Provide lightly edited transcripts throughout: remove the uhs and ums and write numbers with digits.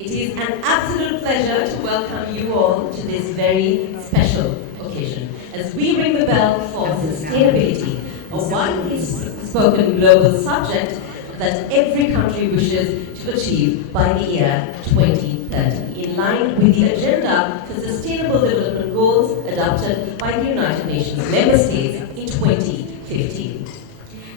It is an absolute pleasure to welcome you all to this very special occasion as we ring the bell for sustainability, a widely spoken global subject that every country wishes to achieve by the year 2030, in line with the Agenda for Sustainable Development Goals adopted by the United Nations Member States in 2015.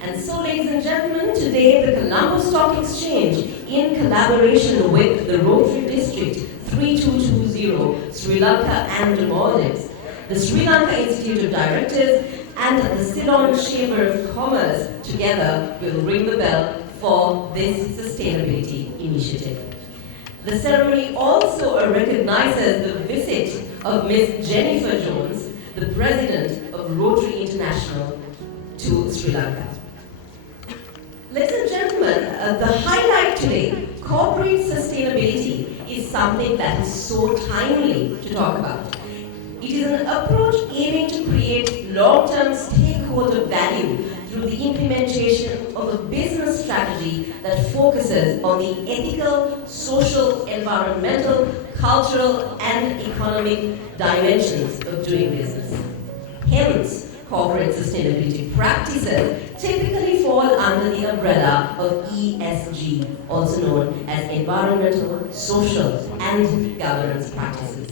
And so, ladies and gentlemen, today the Colombo Stock Exchange, in collaboration with the Rotary District 3220, Sri Lanka and the Maldives, the Sri Lanka Institute of Directors, and the Ceylon Chamber of Commerce together will ring the bell for this sustainability initiative. The ceremony also recognizes the visit of Ms. Jenifer Jones, the President of Rotary International, to Sri Lanka. Ladies and gentlemen, the highlight today, corporate sustainability, is something that is so timely to talk about. It is an approach aiming to create long-term stakeholder value through the implementation of a business strategy that focuses on the ethical, social, environmental, cultural, and economic dimensions of doing business. Hence, corporate sustainability practices typically fall under the umbrella of ESG, also known as environmental, social, and governance practices.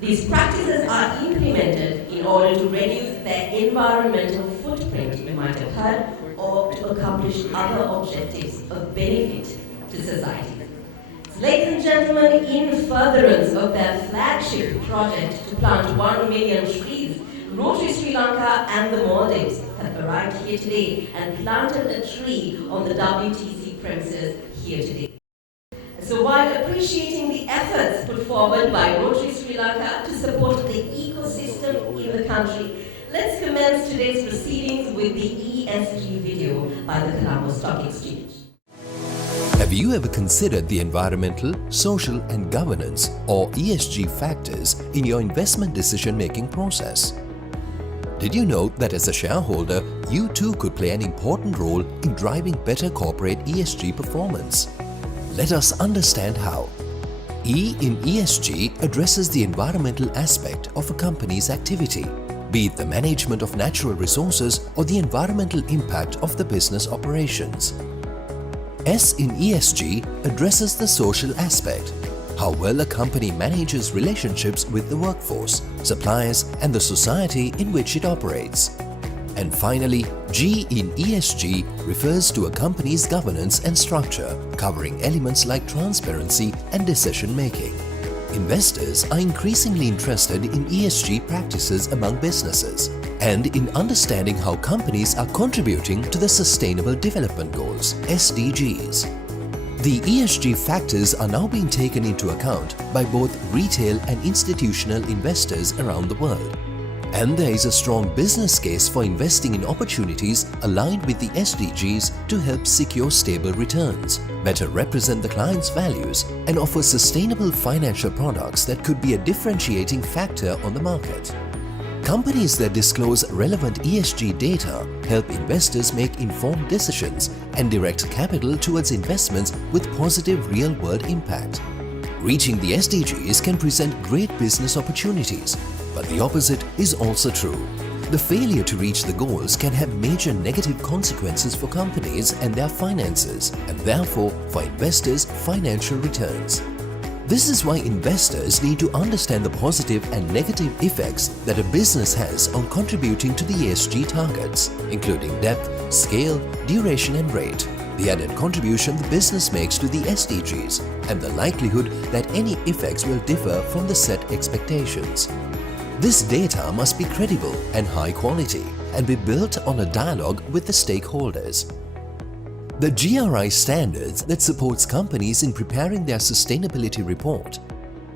These practices are implemented in order to reduce their environmental footprint, you might have heard, or to accomplish other objectives of benefit to society. So, ladies and gentlemen, in furtherance of their flagship project to plant 1 million trees, Rotary Sri Lanka and the Maldives have arrived here today and planted a tree on the WTC premises here today. So while appreciating the efforts put forward by Rotary Sri Lanka to support the ecosystem in the country, let's commence today's proceedings with the ESG video by the Colombo Stock Exchange. Have you ever considered the environmental, social and governance or ESG factors in your investment decision-making process? Did you know that as a shareholder, you too could play an important role in driving better corporate ESG performance? Let us understand how. E in ESG addresses the environmental aspect of a company's activity, be it the management of natural resources or the environmental impact of the business operations. S in ESG addresses the social aspect, how well a company manages relationships with the workforce, suppliers, and the society in which it operates. And finally, G in ESG refers to a company's governance and structure, covering elements like transparency and decision-making. Investors are increasingly interested in ESG practices among businesses and in understanding how companies are contributing to the Sustainable Development Goals, SDGs. The ESG factors are now being taken into account by both retail and institutional investors around the world. And there is a strong business case for investing in opportunities aligned with the SDGs to help secure stable returns, better represent the client's values, and offer sustainable financial products that could be a differentiating factor on the market. Companies that disclose relevant ESG data help investors make informed decisions and direct capital towards investments with positive real-world impact. Reaching the SDGs can present great business opportunities, but the opposite is also true. The failure to reach the goals can have major negative consequences for companies and their finances, and therefore for investors' financial returns. This is why investors need to understand the positive and negative effects that a business has on contributing to the ESG targets, including depth, scale, duration and rate, the added contribution the business makes to the SDGs, and the likelihood that any effects will differ from the set expectations. This data must be credible and high quality and be built on a dialogue with the stakeholders. The GRI standards that supports companies in preparing their sustainability report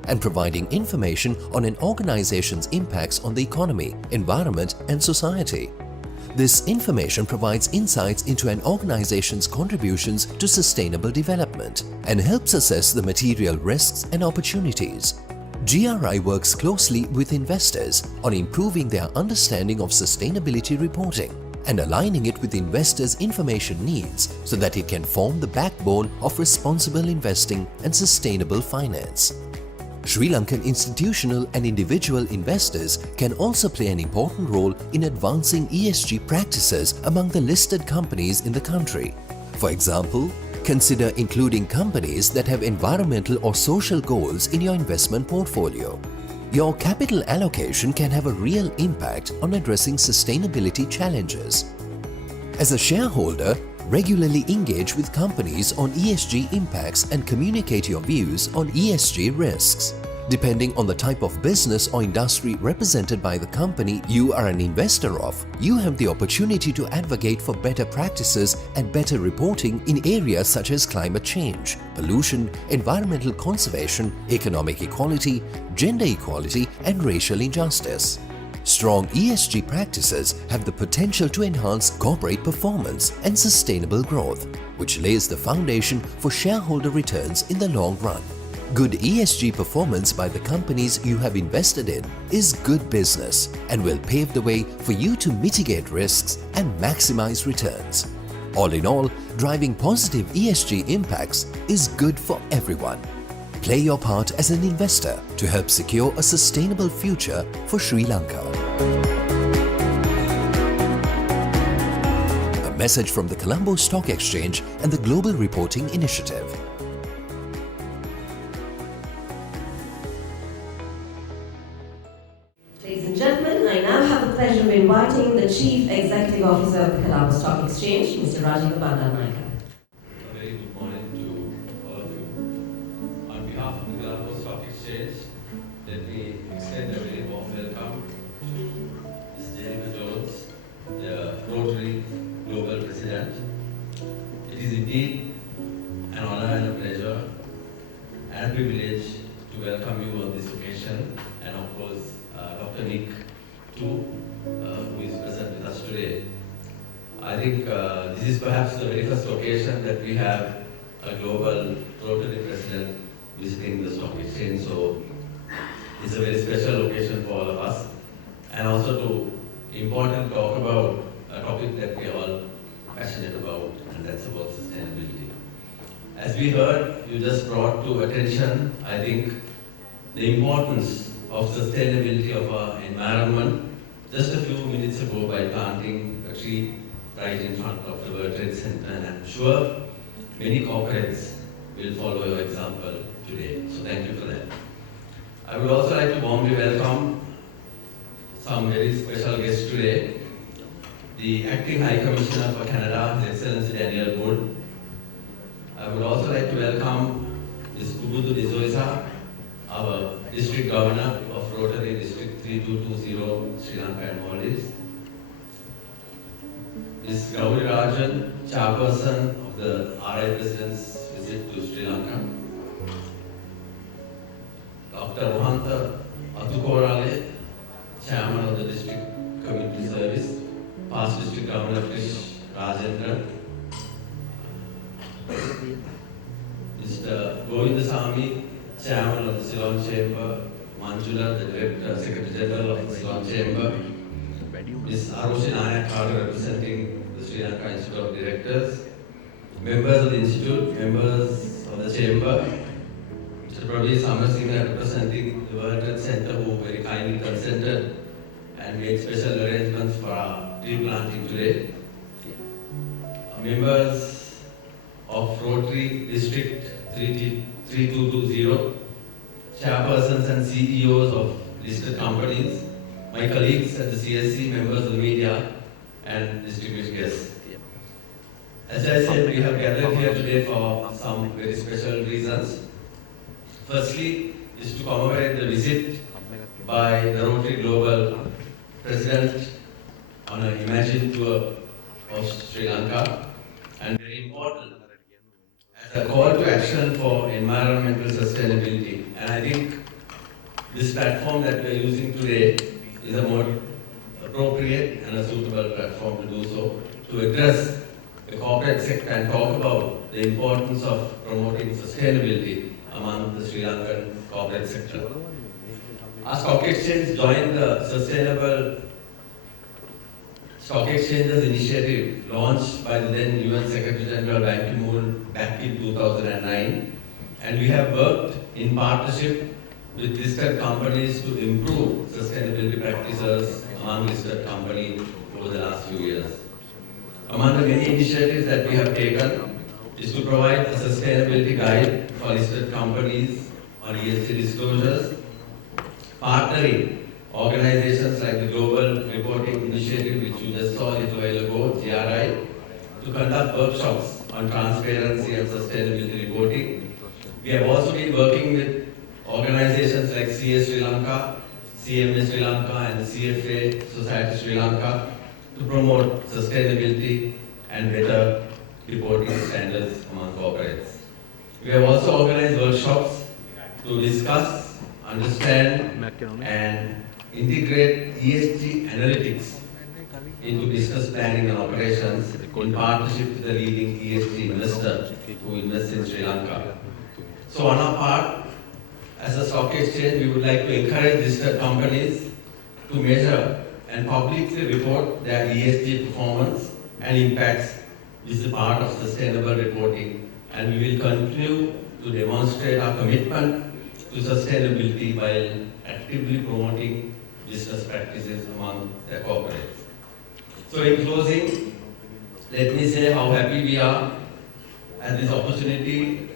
and providing information on an organization's impacts on the economy, environment and society. This information provides insights into an organization's contributions to sustainable development and helps assess the material risks and opportunities. GRI works closely with investors on improving their understanding of sustainability reporting and aligning it with investors' information needs so that it can form the backbone of responsible investing and sustainable finance. Sri Lankan institutional and individual investors can also play an important role in advancing ESG practices among the listed companies in the country. For example, consider including companies that have environmental or social goals in your investment portfolio. Your capital allocation can have a real impact on addressing sustainability challenges. As a shareholder, regularly engage with companies on ESG impacts and communicate your views on ESG risks. Depending on the type of business or industry represented by the company you are an investor of, you have the opportunity to advocate for better practices and better reporting in areas such as climate change, pollution, environmental conservation, economic equality, gender equality, and racial injustice. Strong ESG practices have the potential to enhance corporate performance and sustainable growth, which lays the foundation for shareholder returns in the long run. Good ESG performance by the companies you have invested in is good business and will pave the way for you to mitigate risks and maximize returns. All in all, driving positive ESG impacts is good for everyone. Play your part as an investor to help secure a sustainable future for Sri Lanka. A message from the Colombo Stock Exchange and the Global Reporting Initiative. Ladies and gentlemen, I now have the pleasure of inviting the Chief Executive Officer of the Colombo Stock Exchange, Mr. Jenifer Jones. A very good morning to all of you. On behalf of the Colombo Stock Exchange, let me extend a very warm welcome to Ms. Jenifer Jones, the Rotary Global President. It is indeed an honor and a pleasure and a privilege to welcome you on this occasion, and of course, Dr. Nick too, who is present with us today. I think this is perhaps the very first occasion that we have a global Rotary president visiting the stock exchange, so it's a very special occasion for all of us, and also important to talk about a topic that we are all passionate about, and that's about sustainability. As we heard, you just brought to attention, I think, the importance of sustainability of our environment just a few minutes ago by planting a tree right in front of the World Trade Center, and I'm sure many corporates will follow your example today. So thank you for that. I would also like to warmly welcome some very special guests today. The Acting High Commissioner for Canada, His Excellency Daniel Wood. I would also like to welcome Ms. Kubudu Dezoisa, our District Governor of Rotary District 3220, Sri Lanka and Maldives. Ms. Gauri Rajan, Chairperson of the RI President's visit to Sri Lanka. Dr. Rohanta Atukorale, Chairman of the District Community Service. Past District Governor Krish Rajendra. Mr. Govindasamy, Chairman of the Ceylon Chamber, Manjula, the Director, Secretary General of the Ceylon Chamber, Ms. Aroshi Nayak, representing the Sri Lanka Institute of Directors, members of the Institute, members of the Chamber, Mr. Praveer Samarasinghe, representing the World Trade Center, who very kindly consented and made special arrangements for our tree planting today. Members of Rotary District 3220, chairpersons and CEOs of listed companies, my colleagues at the CSE, members of the media, and distinguished guests. As I said, we have gathered here today for some very special reasons. Firstly, is to commemorate the visit by the Rotary Global President on an imagined tour of Sri Lanka, and very important as a call to action for environmental sustainability. And I think this platform that we are using today is a more appropriate and a suitable platform to do so, to address the corporate sector and talk about the importance of promoting sustainability among the Sri Lankan corporate sector. Our stock exchange joined the Sustainable Stock Exchanges initiative launched by the then UN Secretary General Ban Ki-moon back in 2009, and we have worked in partnership with listed companies to improve sustainability practices among listed companies over the last few years. Among the many initiatives that we have taken is to provide a sustainability guide for listed companies on ESG disclosures, partnering organizations like the Global Reporting Initiative, which you just saw a little while ago, GRI, to conduct workshops on transparency and sustainability reporting. We have also been working with organizations like CSE Sri Lanka, CMA Sri Lanka, and CFA Society Sri Lanka to promote sustainability and better reporting standards among corporates. We have also organized workshops to discuss, understand, and integrate ESG analytics into business planning and operations in partnership with the leading ESG investor who invests in Sri Lanka. So on our part, as a stock exchange, we would like to encourage listed companies to measure and publicly report their ESG performance and impacts. This is a part of sustainable reporting, and we will continue to demonstrate our commitment to sustainability while actively promoting business practices among their corporates. So in closing, let me say how happy we are at this opportunity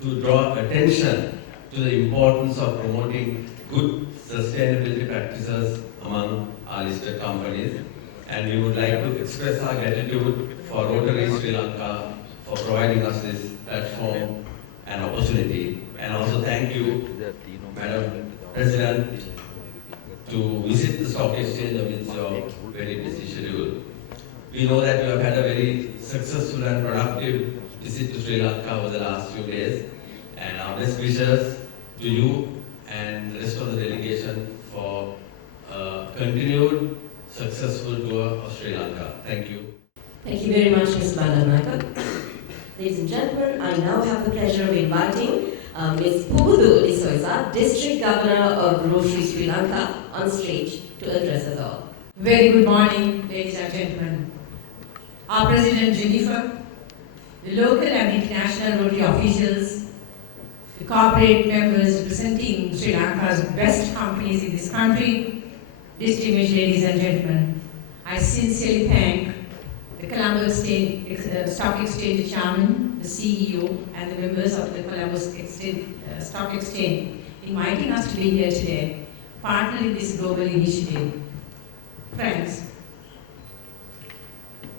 to draw attention to the importance of promoting good sustainability practices among our listed companies. And we would like to express our gratitude for Rotary Sri Lanka for providing us this platform and opportunity. And also thank you, Madam President, to visit the stock exchange amidst your very busy schedule. We know that you have had a very successful and productive visit to Sri Lanka over the last few days, and our best wishes to you and the rest of the delegation for a continued successful tour of Sri Lanka. Thank you. Thank you very much, Ms. Bandaranaike. Ladies and gentlemen, I now have the pleasure of inviting Ms. Pugudu Disoisa, District Governor of Rotary Sri Lanka, on stage to address us all. Very good morning, ladies and gentlemen. Our President Jenifer, the local and international Rotary officials, the corporate members representing Sri Lanka's best companies in this country, distinguished ladies and gentlemen, I sincerely thank the Colombo Stock Exchange Chairman, the CEO, and the members of the Colombo Stock Exchange inviting us to be here today, partnering this global initiative. Friends,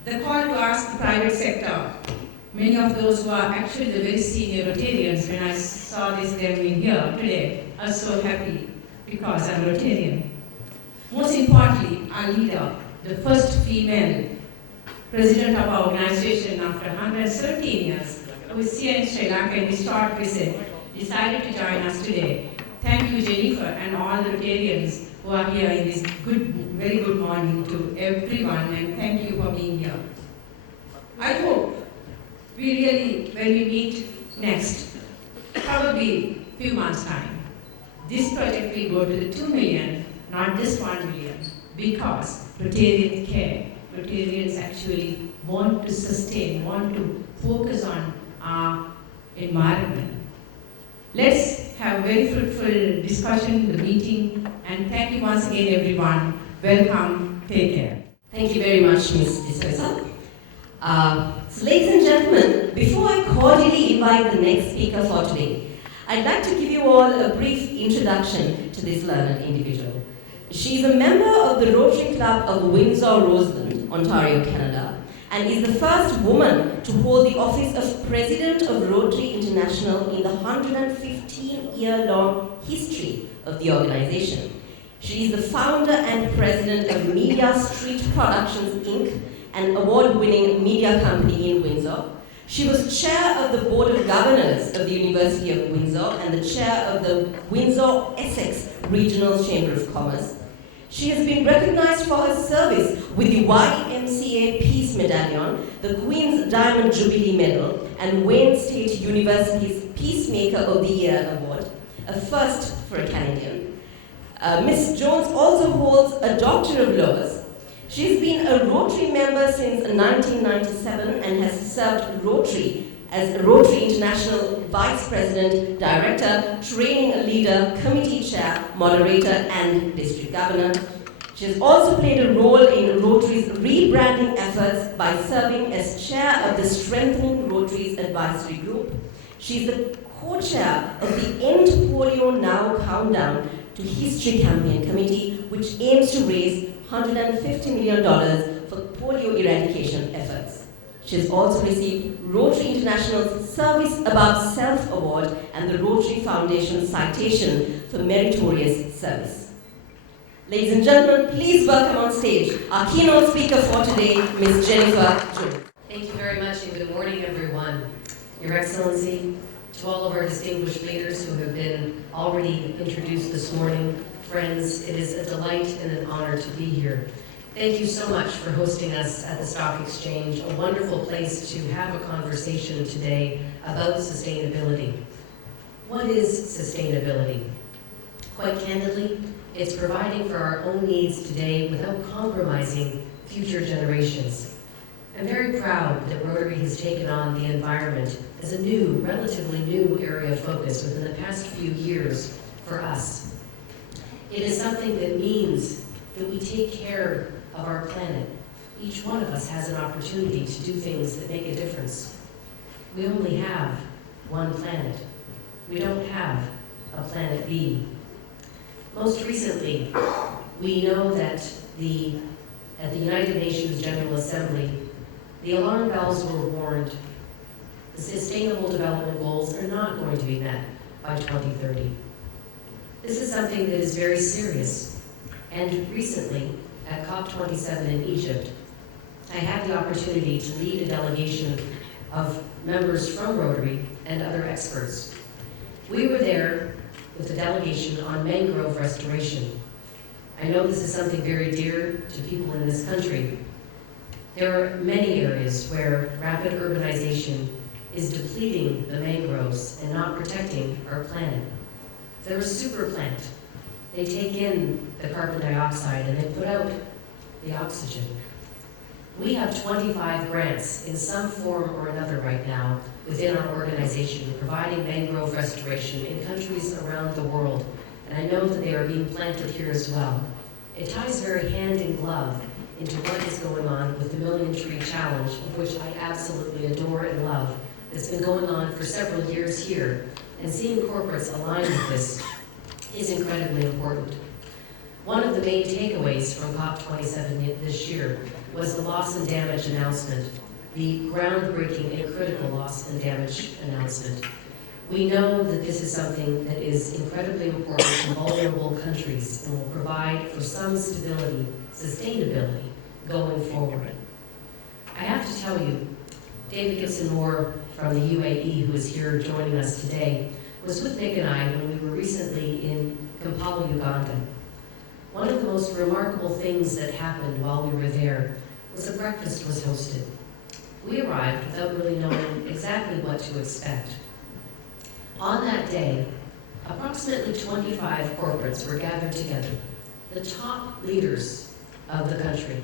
the call to ask the private sector, many of those who are actually the very senior Rotarians, when I saw this gathering here today, are so happy because I'm Rotarian. Most importantly, our leader, the first female president of our organization after 113 years, who is here in Sri Lanka in this short visit, decided to join us today. Thank you, Jenifer, and all the Rotarians who are here in this very good morning to everyone, and thank you for being here. I hope we really, when we meet next, probably few months' time, this project will go to the 2 million, not just 1 million, because Rotarians care. Rotarians actually want to sustain, want to focus on our environment. Let's have very fruitful discussion in the meeting, and thank you once again, everyone. Welcome. Take care. Thank you very much, Ms. Disoisa. So ladies and gentlemen, before I cordially invite the next speaker for today, I'd like to give you all a brief introduction to this learned individual. She is a member of the Rotary Club of Windsor-Roseland, Ontario, Canada, and is the first woman to hold the office of President of Rotary International in the 115-year-long history of the organization. She is the founder and president of Media Street Productions, Inc., an award-winning media company in Windsor. She was chair of the Board of Governors of the University of Windsor and the chair of the Windsor-Essex Regional Chamber of Commerce. She has been recognized for her service with the YMCA Peace Medallion, the Queen's Diamond Jubilee Medal, and Wayne State University's Peacemaker of the Year Award, a first for a Canadian. Ms. Jones also holds a Doctor of Laws. She's been a Rotary member since 1997 and has served Rotary as Rotary International Vice President, Director, Training Leader, Committee Chair, Moderator, and District Governor. She has also played a role in Rotary's rebranding efforts by serving as Chair of the Strengthening Rotary's Advisory Group. She's the co-chair of the End Polio Now Countdown to History Campaign Committee, which aims to raise $150 million for polio eradication efforts. She has also received Rotary International's Service Above Self Award and the Rotary Foundation Citation for Meritorious Service. Ladies and gentlemen, please welcome on stage our keynote speaker for today, Ms. Jenifer Jones. Thank you very much and good morning, everyone. Your Excellency, to all of our distinguished leaders who have been already introduced this morning, friends, it is a delight and an honor to be here. Thank you so much for hosting us at the Stock Exchange, a wonderful place to have a conversation today about sustainability. What is sustainability? Quite candidly, it's providing for our own needs today without compromising future generations. I'm very proud that Rotary has taken on the environment as a new, relatively new area of focus within the past few years for us. It is something that means that we take care of our planet. Each one of us has an opportunity to do things that make a difference. We only have one planet. We don't have a planet B. Most recently, we know that at the United Nations General Assembly, the alarm bells were warned. The Sustainable Development Goals are not going to be met by 2030. This is something that is very serious. And recently, at COP27 in Egypt, I had the opportunity to lead a delegation of members from Rotary and other experts. We were there with a delegation on mangrove restoration. I know this is something very dear to people in this country. There are many areas where rapid urbanization is depleting the mangroves and not protecting our planet. They're a super plant. They take in the carbon dioxide and they put out the oxygen. We have 25 grants in some form or another right now within our organization providing mangrove restoration in countries around the world. And I know that they are being planted here as well. It ties very hand in glove into what is going on with the Million Tree Challenge, of which I absolutely adore and love. It's been going on for several years here, and seeing corporates align with this is incredibly important. One of the main takeaways from COP27 this year was the loss and damage announcement, the groundbreaking and critical loss and damage announcement. We know that this is something that is incredibly important to vulnerable countries and will provide for some stability, sustainability going forward. I have to tell you, David Gibson-Moore from the UAE, who is here joining us today, was with Nick and I when we were recently in Kampala, Uganda. One of the most remarkable things that happened while we were there was a breakfast was hosted. We arrived without really knowing exactly what to expect. On that day, approximately 25 corporates were gathered together, the top leaders of the country.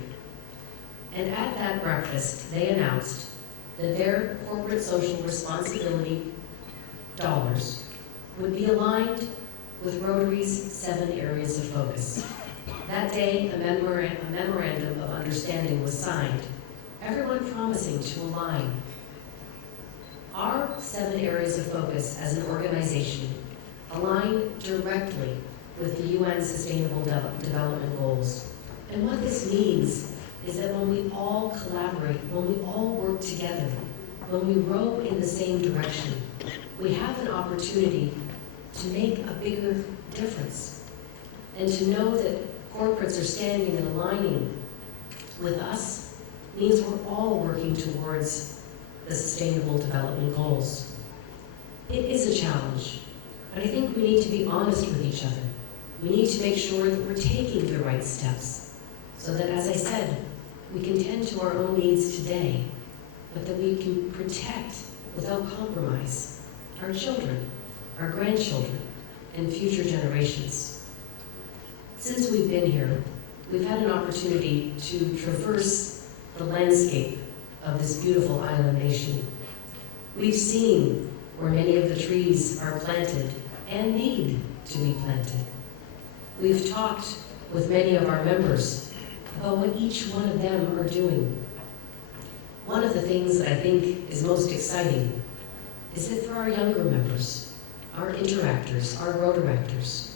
And at that breakfast, they announced that their corporate social responsibility dollars would be aligned with Rotary's 7 areas of focus. That day, a memorandum of understanding was signed, everyone promising to align. Our 7 areas of focus as an organization align directly with the UN Sustainable Development Goals. And what this means is that when we all collaborate, when we all work together, when we row in the same direction, we have an opportunity to make a bigger difference. And to know that corporates are standing and aligning with us means we're all working towards the Sustainable Development Goals. It is a challenge, but I think we need to be honest with each other. We need to make sure that we're taking the right steps so that, as I said, we can tend to our own needs today, but that we can protect without compromise our children, our grandchildren, and future generations. Since we've been here, we've had an opportunity to traverse the landscape of this beautiful island nation. We've seen where many of the trees are planted and need to be planted. We've talked with many of our members about what each one of them are doing. One of the things that I think is most exciting is that for our younger members, our interactors, our Rotaractors,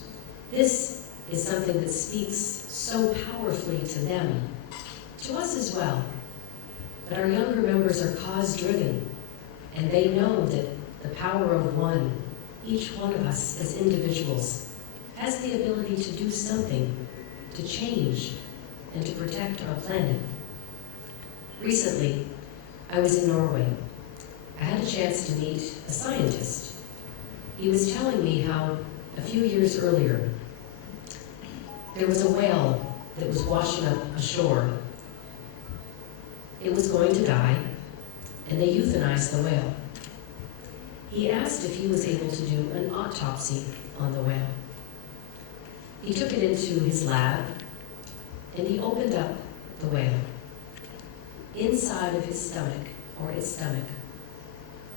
this is something that speaks so powerfully to them, to us as well. But our younger members are cause-driven, and they know that the power of one, each one of us as individuals, has the ability to do something to change and to protect our planet. Recently, I was in Norway. I had a chance to meet a scientist. He was telling me how a few years earlier, there was a whale that was washing up ashore. It was going to die, and they euthanized the whale. He asked if he was able to do an autopsy on the whale. He took it into his lab, and he opened up the whale. Inside of his stomach, or its stomach,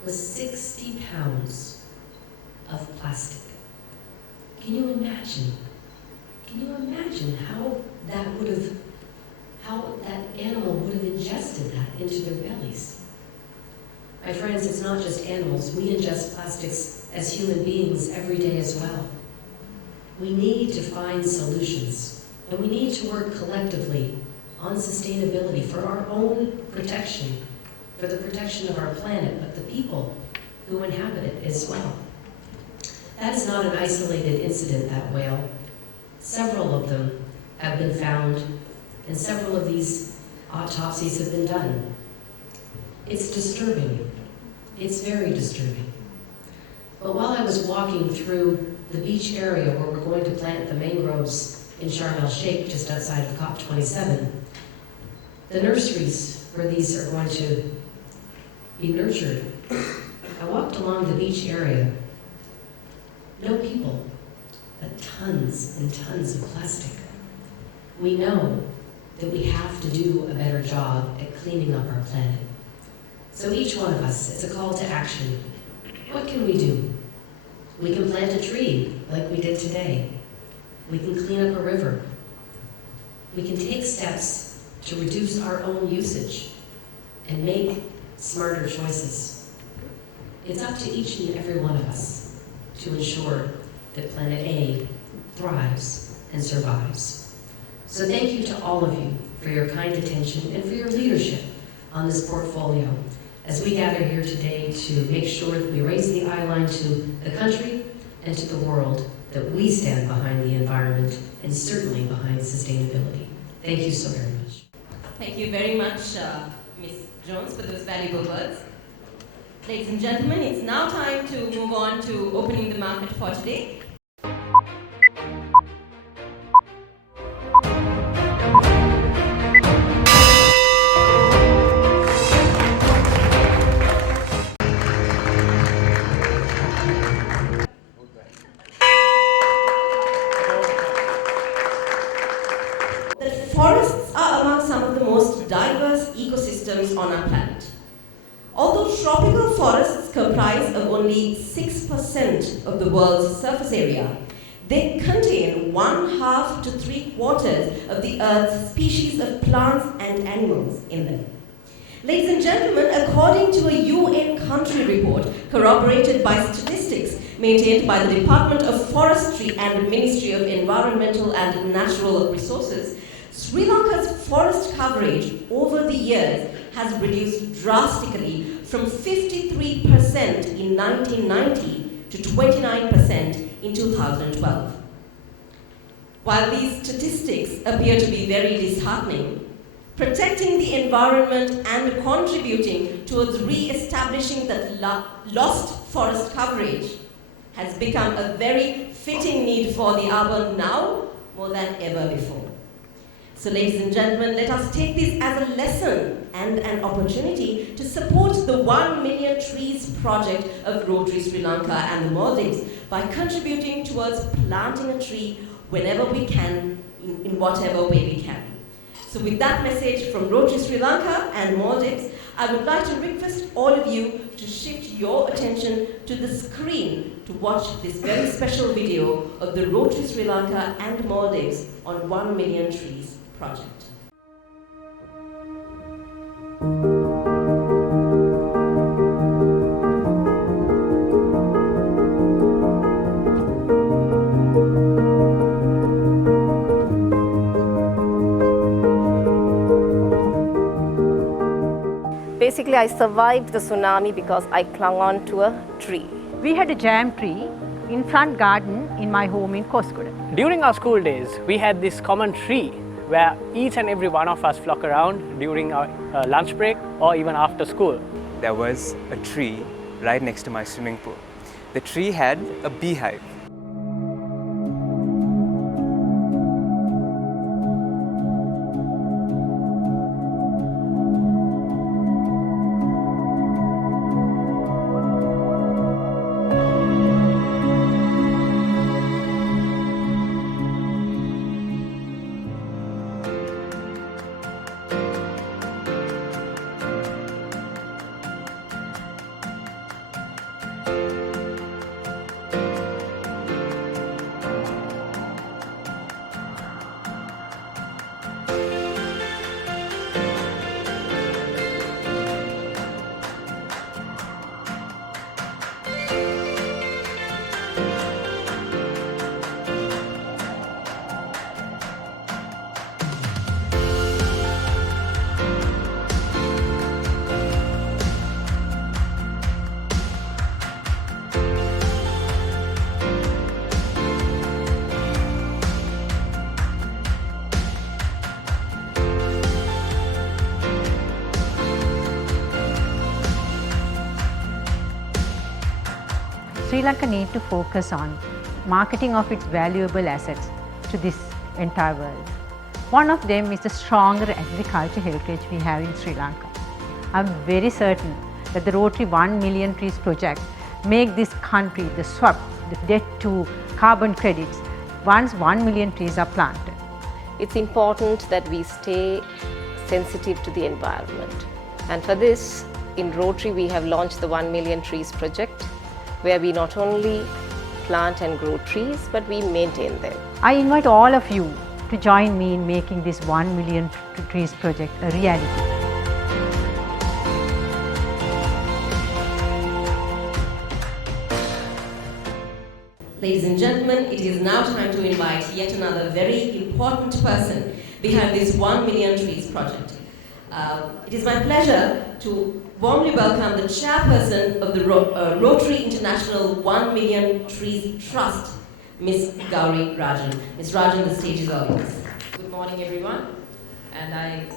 was 60 pounds of plastic. Can you imagine? Can you imagine how that animal would have ingested that into their bellies? My friends, it's not just animals. We ingest plastics as human beings every day as well. We need to find solutions, and we need to work collectively on sustainability for our own protection, for the protection of our planet, but the people who inhabit it as well. That is not an isolated incident, that whale. Several of them have been found, and several of these autopsies have been done. It's disturbing. It's very disturbing. But while I was walking through the beach area where we're going to plant the mangroves in Sharm el-Sheikh, just outside of COP27, the nurseries where these are going to be nurtured, I walked along the beach area. No people, but tons and tons of plastic. We know that we have to do a better job at cleaning up our planet. So each one of us, it's a call to action. What can we do? We can plant a tree like we did today. We can clean up a river. We can take steps to reduce our own usage and make smarter choices. It's up to each and every one of us to ensure that Planet A thrives and survives. So thank you to all of you for your kind attention and for your leadership on this portfolio as we gather here today to make sure that we raise the eye line to the country and to the world that we stand behind the environment and certainly behind sustainability. Thank you so very much. Thank you very much, Ms. Jones, for those valuable words. Ladies and gentlemen, it's now time to move on to opening the market for today. Forests are among some of the most diverse ecosystems on our planet. Although tropical forests comprise of only 6% of the world's surface area, they contain 1/2 to 3/4 of the Earth's species of plants and animals in them. Ladies and gentlemen, according to a UN country report corroborated by statistics maintained by the Department of Forestry and Ministry of Environmental and Natural Resources, Sri Lanka's forest coverage over the years has reduced drastically from 53% in 1990 to 29% in 2012. While these statistics appear to be very disheartening, protecting the environment and contributing towards re-establishing that lost forest coverage has become a very fitting need for the hour now more than ever before. So ladies and gentlemen, let us take this as a lesson and an opportunity to support the 1 Million Trees project of Rotary Sri Lanka and the Maldives by contributing towards planting a tree whenever we can, in whatever way we can. So with that message from Rotary Sri Lanka and Maldives, I would like to request all of you to shift your attention to the screen to watch this very special video of the Rotary Sri Lanka and Maldives on 1 Million Trees project. Basically, I survived the tsunami because I clung on to a tree. We had a jam tree in front garden in my home in Koskoda. During our school days, we had this common tree where each and every one of us flock around during our lunch break or even after school. There was a tree right next to my swimming pool. The tree had a beehive. Sri Lanka need to focus on marketing of its valuable assets to this entire world. One of them is the stronger agriculture heritage we have in Sri Lanka. I'm very certain that the Rotary 1 Million Trees project make this country the swap, the debt to carbon credits once 1 million trees are planted. It's important that we stay sensitive to the environment. And for this, in Rotary, we have launched the 1 Million Trees project, where we not only plant and grow trees, but we maintain them. I invite all of you to join me in making this 1 Million Trees project a reality. Ladies and gentlemen, it is now time to invite yet another very important person behind this 1 Million Trees project. It is my pleasure to warmly welcome the chairperson of the Rotary International 1 Million Trees Trust, Ms. Gauri Rajan. Ms. Rajan, the stage is all yours. Good morning, everyone. And I'd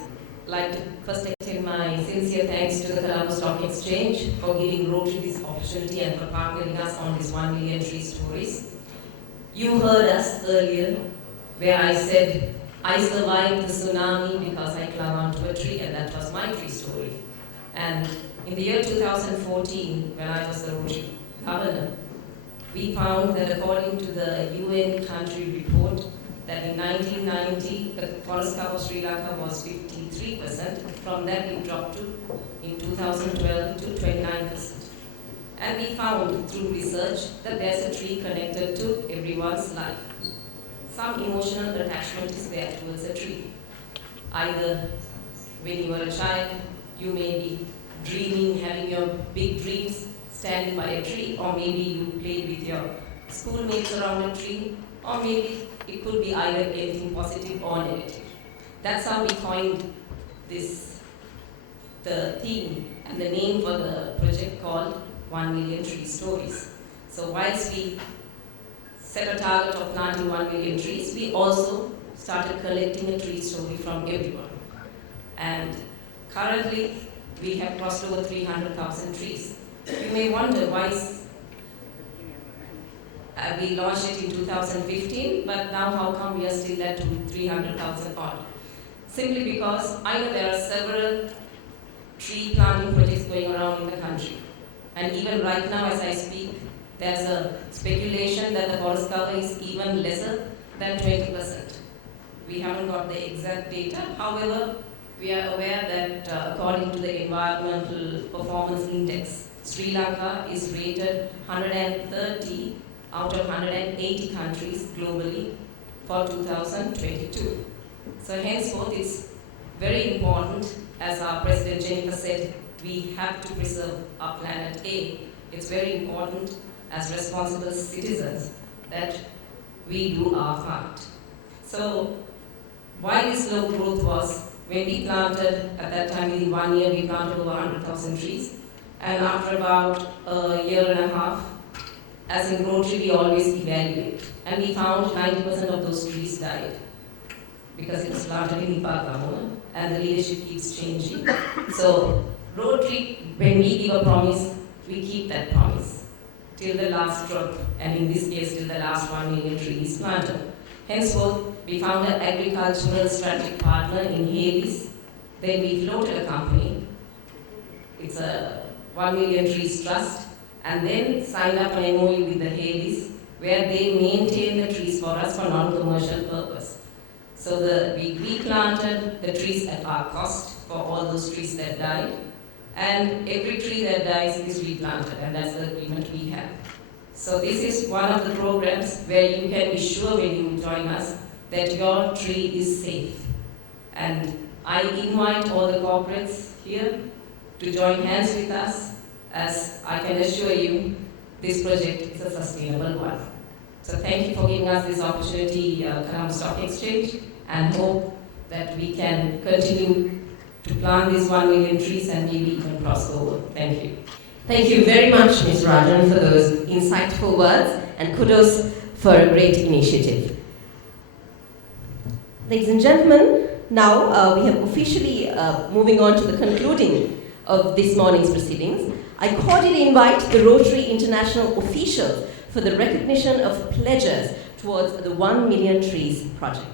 like to first extend my sincere thanks to the Colombo Stock Exchange for giving Rotary this opportunity and for partnering us on this 1 Million Tree Stories. You heard us earlier where I said, I survived the tsunami because I clung onto a tree, and that was my tree story. And in the year 2014, when I was the Rotary governor, we found that according to the UN country report, that in 1990, the forest cover of Sri Lanka was 53%. From that, it dropped to, in 2012, to 29%. And we found through research that there's a tree connected to everyone's life. Some emotional attachment is there towards a tree. Either when you were a child, you may be dreaming, having your big dreams, standing by a tree, or maybe you played with your schoolmates around a tree, or maybe it could be either anything positive or negative. That's how we coined this, the theme and the name for the project called 1 Million Tree Stories. So whilst we set a target of planting 1 million trees, we also started collecting a tree story from everyone. And currently, we have crossed over 300,000 trees. You may wonder why we launched it in 2015, but now how come we are still at 300,000 odd? Simply because I know there are several tree planting projects going around in the country. And even right now as I speak, there's a speculation that the forest cover is even lesser than 20%. We haven't got the exact data. However, we are aware that according to the Environmental Performance Index, Sri Lanka is rated 130 out of 180 countries globally for 2022. So henceforth, it's very important, as our President Jenifer said, we have to preserve our planet A. It's very important as responsible citizens that we do our part. So why this low growth was, when we planted, at that time within 1 year, we planted over 100,000 trees. And after about a year and a half, as in Rotary, we always evaluate. And we found 90% of those trees died because it was planted in Ipagamo, and the leadership keeps changing. So Rotary, when we give a promise, we keep that promise till the last drop, and in this case, till the last 1 million trees planted. Henceforth, we found an agricultural strategic partner in Hades. Then we floated a company. It's a 1 million trees trust, and then signed up an MOU with the Hades, where they maintain the trees for us for non-commercial purpose. So we replanted the trees at our cost for all those trees that died, and every tree that dies is replanted, and that's the agreement we have. So this is one of the programs where you can be sure when you join us that your tree is safe. And I invite all the corporates here to join hands with us, as I can assure you this project is a sustainable one. So thank you for giving us this opportunity, Colombo Stock Exchange, and hope that we can continue to plant these 1 million trees and maybe even cross over. Thank you. Thank you very much, Ms. Rajan, for those insightful words, and kudos for a great initiative. Ladies and gentlemen, now we have officially moving on to the concluding of this morning's proceedings. I cordially invite the Rotary International officials for the recognition of pledges towards the 1 Million Trees project.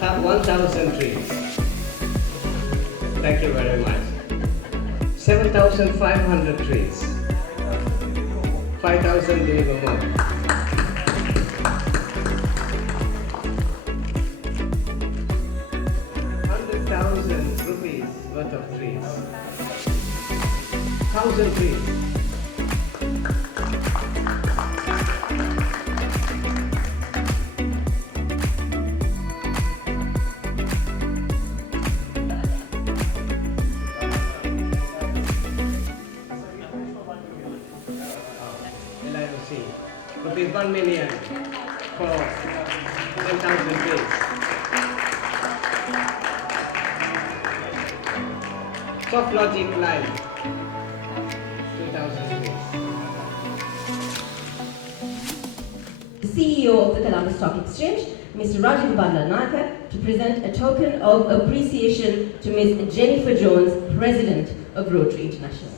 Have 1,000 trees. Thank you very much. 7,500 trees. 5,000 during a month. 100,000 rupees worth of trees. 1,000 trees. Rupees 1 million for 10,000 trees. Soft logic line, 2,000 trees. The CEO of the Colombo Stock Exchange, Mr. Rajiv Bandaranaike, to present a token of appreciation to Ms. Jenifer Jones, President of Rotary International.